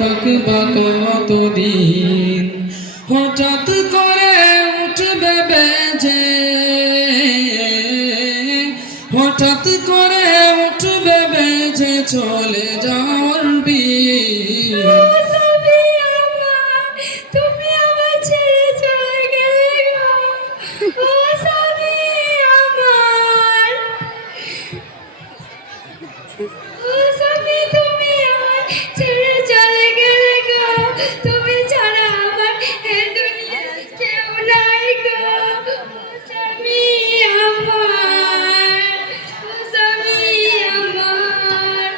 থাকবা কতদিন হঠাৎ করে উঠবে বেজে, হঠাৎ করে উঠবে বেজে চলে যাওয়ার বিন। তুমি আমার ছেড়ে চলে গেলে গো, ও স্বামী আমার, ও স্বামী তুমি আমার ছেড়ে চলে গেলে গো, তুমি ছাড়া আমার এই দুনিয়ায় কেউ নাই গো, ও স্বামী আমার, ও স্বামী আমার।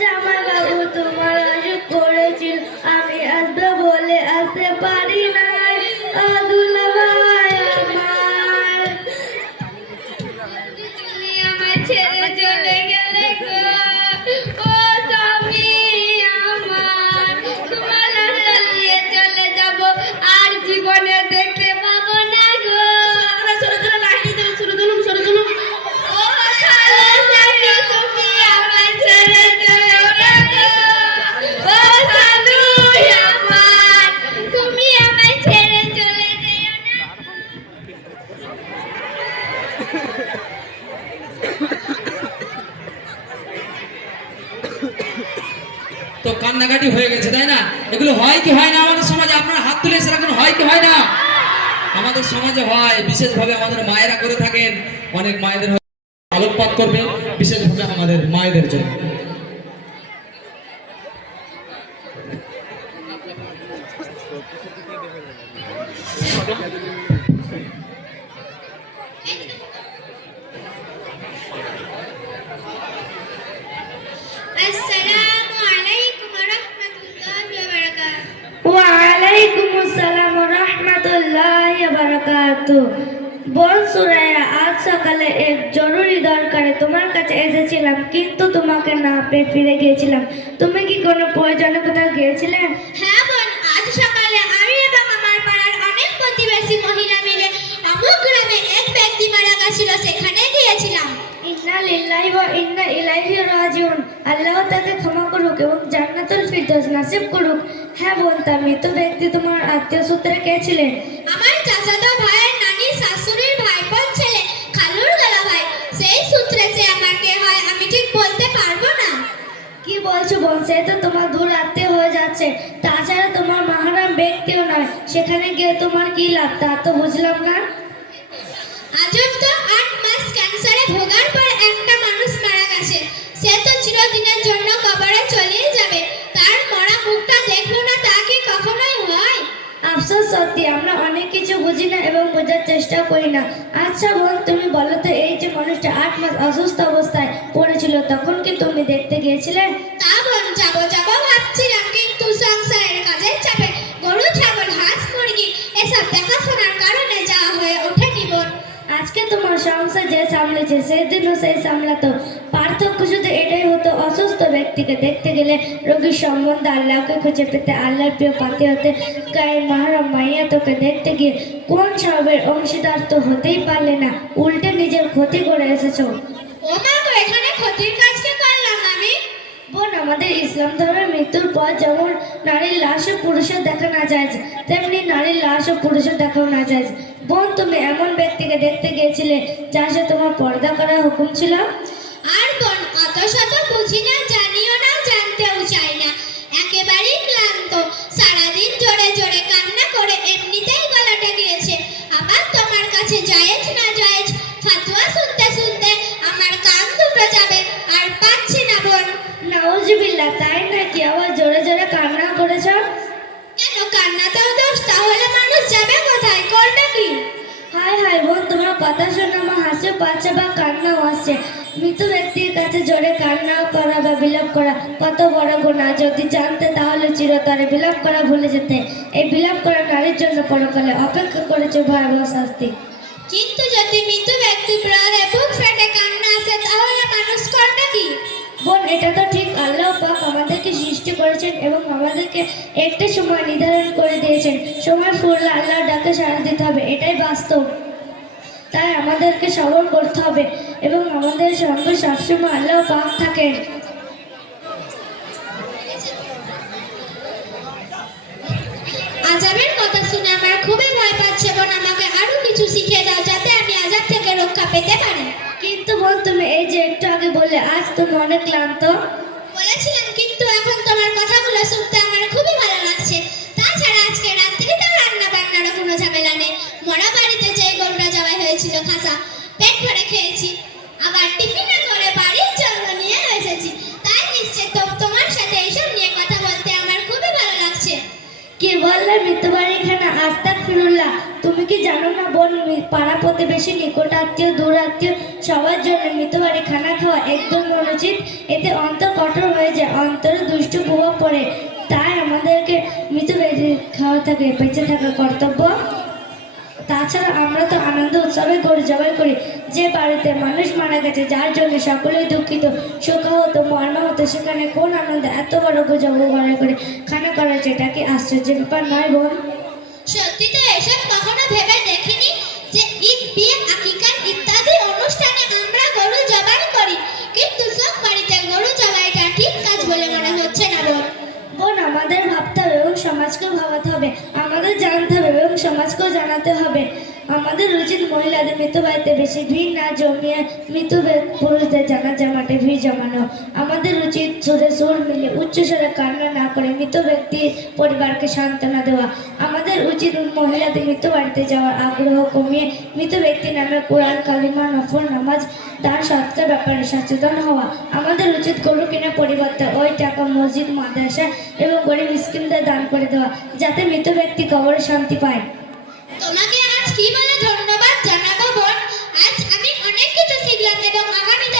জামাই বাবু তোমার অসুখ করেছিল, আমি আসবো বলে আসতে পারি নাই, দুলাভাই আমার, তুমি আমার ছেড়ে চলে গেলে গো, ও স্বামী আমার, তোমার নিয়ে চলে যাব, আর জীবনে দেখতে পাবো না গো। তো কান্নাকাটি হয়ে গেছে, তাই না? এগুলো হয় কি হয় না আমাদের সমাজে? আপনারা হাত তুলে সেরকম হয় কি হয় না? আমাদের সমাজে হয়, বিশেষভাবে আমাদের মায়েরা করে থাকেন। অনেক মায়েদের আলোকপাত করবে, বিশেষভাবে আমাদের মায়েদের জন্য। ওয়ালাইকুম আসসালাম ওয়া রাহমাতুল্লাহি ওয়া বারাকাতুহু। বোন সুরাইয়া, আজ সকালে এক জরুরি দরকারে তোমার কাছে এসেছিলাম, কিন্তু তোমাকে না পেয়ে ফিরে গিয়েছিলাম। তুমি কি কোনো প্রয়োজনে কোথাও গিয়েছিলে? হ্যাঁ বোন, আজ সকালে আমি এবং আমার পাড়ার অনেক প্রতিবেশী মহিলা মিলে অমুক গ্রামে এক ব্যক্তি মারা গেছিল, সেখানে গিয়েছিলাম। ইন্না লিল্লাহি ওয়া ইন্না ইলাইহি রাজিউন। আল্লাহ তাকে ক্ষমা করুক এবং জান্নাতুল ফিরদৌস নসিব করুক। হ্যাঁ বোন, তা মৃত ব্যক্তি তোমার আত্মীয় সূত্রে কে ছিলেন? আমার চাচাতো ভাইয়ের নানি শাশুড়ির ভাইপোর ছেলে, খালুর গলা ভাই। সেই সূত্রে সে আমার কে হয় আমি ঠিক বলতে পারবো না। কি বলছো বোন, সে তো তোমার দূর আত্মীয় হয়ে যাচ্ছে। তাছাড়া তোমার মাহারাম ব্যক্তিও নয়, সেখানে গিয়ে তোমার কি লাভ তা তো বুঝলাম না। আজব তো, 8 মাস ক্যান্সারে ভোগার পর একটা মানুষ মারা গেছে। সে তো চিরদিনের জন্য কবরে চলেই যাবে। তার মরা মুখটা দেখবো না, তা কি কখনোই হয়? আফসোস, সত্যি আমরা অনেক কিছু বুঝি না এবং বোঝার চেষ্টা করি না। আচ্ছা বোন, তুমি বলো তো, এই যে মানুষটা 8 মাস অসুস্থ অবস্থায় পড়েছিল, তখন কি তুমি দেখতে গিয়েছিলে? তা বোন, যাবো ভাবছিলাম, কিন্তু সংসারের কাজের চাপে গরু ছাগল হাঁস মুরগি এসব দেখাশোনার কারণে যাওয়া হয়ে ওঠেনি বোন। আজকে তোমার সংসার যে সামলেছে সেদিনও সেই সামলাতো। পার্থক্য শুধু এটাই হতো, অসুস্থ ব্যক্তিকে দেখতে গেলে রোগীর সম্বন্ধে আল্লাহকে খুঁজে পেতে, আল্লাহর প্রিয় পাতে হতে, গায়ের মাহারাম মাইয়া তোকে দেখতে গিয়ে কোন সবের অংশীদার তো হতেই পারলে না, উল্টে নিজের ক্ষতি করে এসেছো। ও মা গো, এখানে ক্ষতির কাজ কি করলাম আমি? বোন, আমাদের ইসলাম ধর্মের মৃত্যুর পর যেমন নারীর লাশ ও পুরুষের দেখা না যায়, তেমনি নারীর লাশ ও পুরুষের দেখাও না যায়। বোন, তুমি এমন ব্যক্তিকে দেখতে গিয়েছিলে যার সাথে তোমার পর্দা করার হুকুম ছিল? আর বোন, অত শত বুঝি না, জানিও না, জানতেও চাই না। একেবারেই ক্লান্ত। সারাদিন জোরে জোরে কান্না করে এমনিতেই গলাটা গিয়েছে। আবার তোমার কাছে জায়েজ না জায়েজ ফাতোয়া শুনতে শুনতে আমার কান দুটো যাবে, আর পাচ্ছি না বোন। নাউজুবিল্লাহ, তাই নাকি? আবার জোরে জোরে কান্না করেছ? কেন, কান্নাতেও দোষ? তাহলে মানুষ যাবে কোথায়, করবে কি? হায় হায় বোন, তোমার কথা শুনে আমার হাসিও পাচ্ছে বা কান্নাও আসছে। মৃত ব্যক্তির কাছে জোরে কান্না করা বা বিলাপ করা কত বড় গুনাহ। যদি জানতে তাহলে চিরতরে বিলাপ করা ভুলে যেতে। এই বিলাপ করা নারীর জন্য পরকালে অপেক্ষা করেছে ভয়াবহ শাস্তি। কিন্তু যদি মৃত ব্যক্তি বিরহে বুক ফেটে কান্না আসে, তাহলে মানুষ করবে কি? বোন, এটা তো ঠিক, আল্লাহ পাক আমাদেরকে সৃষ্টি করেছেন এবং আমাদেরকে একটা সময় নির্ধারণ করে দিয়েছেন। সময় ফুরলে আল্লাহর ডাকে সাড়া দিতে হবে, এটাই বাস্তব। তাই আমাদেরকে সবর করতে হবে এবং আমাদের সঙ্গে সবসময় আল্লাহ পাক থাকেন। আযাবের কথা শুনে আমার খুবই ভয় পাচ্ছে বোন। আমাকে আরো কিছু শিখিয়ে দাও, যাতে আমি আযাব থেকে রক্ষা পেতে পারি। কিন্তু বোন, তুমি এই যে একটু আগে বললে আজ তুমি অনেক ক্লান্ত। বলেছিলাম, কিন্তু এখন তোমার কথাগুলো শুনতে আমার খুবই ভালো লাগছে। তাছাড়া আজকে রাত্রিতে রান্না বান্নারও কোনো ঝামেলা নেই। মরা বাড়িতে যে গরুটা জবাই হয়েছিল খাসা, পেট ভরে খেয়েছি। আবার টিফিনে করে বাড়ির জন্য নিয়ে এসেছি। তাই নিশ্চয় তোমার সাথে এইসব নিয়ে কথা বলতে আমার খুবই ভালো লাগছে। কি বললে মৃত্যুবাড়ি খানা? আস্তাগফিরুল্লাহ। তুমি কি জানো না বোন, পাড়া প্রতিবেশী, নিকট আত্মীয়, দূর আত্মীয় সবার জন্য মৃত্যুবাড়ি খানা খাওয়া একদম অনুচিত। এতে অন্তর কঠোর হয়ে যায়, অন্তরে দুষ্ট প্রভাব পড়ে। তাই আমাদেরকে মৃত্যুবাড়ি খাওয়া থেকে বেঁচে থাকা কর্তব্য। তাছাড়া আমরা তো আনন্দ উৎসবে গরু জবাই করি। যে বাড়িতে মানুষ মারা গেছে, যার জন্য সকলেই দুঃখিত, শোকাহত, মর্মাহত, সেখানে কোন আনন্দ এত বড় জবাই করে খানা করা, যেটা কি আশ্চর্যের ব্যাপার নয় বোন? সত্যি তো, এসব কখনো ভেবে দেখিনি যে ঈদ, বিয়ে, আকিকা ইত্যাদি অনুষ্ঠানে আমরা গরু জবাই করি, কিন্তু সব বাড়িতে গরু জবাইটা ঠিক কাজ বলে মনে হচ্ছে না বোন। বোন, আমাদের ভাবতে হবে এবং সমাজকেও ভাবাতে হবে। আমাদের জানতে হবে এবং সমাজকেও জানাতে হবে। আমাদের উচিত মহিলাদের মৃত বাড়িতে বেশি ভিড় না জমিয়ে মৃত পুরুষদের জানাজা মাঠে ভিড় জমানো। আমাদের উচিত সুরে সুর মিলে উচ্চস্বরে কান্না না করে মৃত ব্যক্তির পরিবারকে সান্ত্বনা দেওয়া। আমাদের উচিত মহিলাদের মৃত বাড়িতে যাওয়ার আগ্রহ কমিয়ে মৃত ব্যক্তির নামে কোরআন, কালিমা, নফল নামাজ, দান সৎকার ব্যাপারে সচেতন হওয়া। আমাদের উচিত গরু কেনার পরিবর্তে ওই টাকা মসজিদ, মাদ্রাসা এবং গরিব মিসকিনদের দান করে দেওয়া, যাতে মৃত ব্যক্তি কবরে শান্তি পায়। তোমাকে আজ কি বলে ধন্যবাদ জানাবো বোন? আজ আমি অনেক কিছু শিখলাম এবং আগামীতে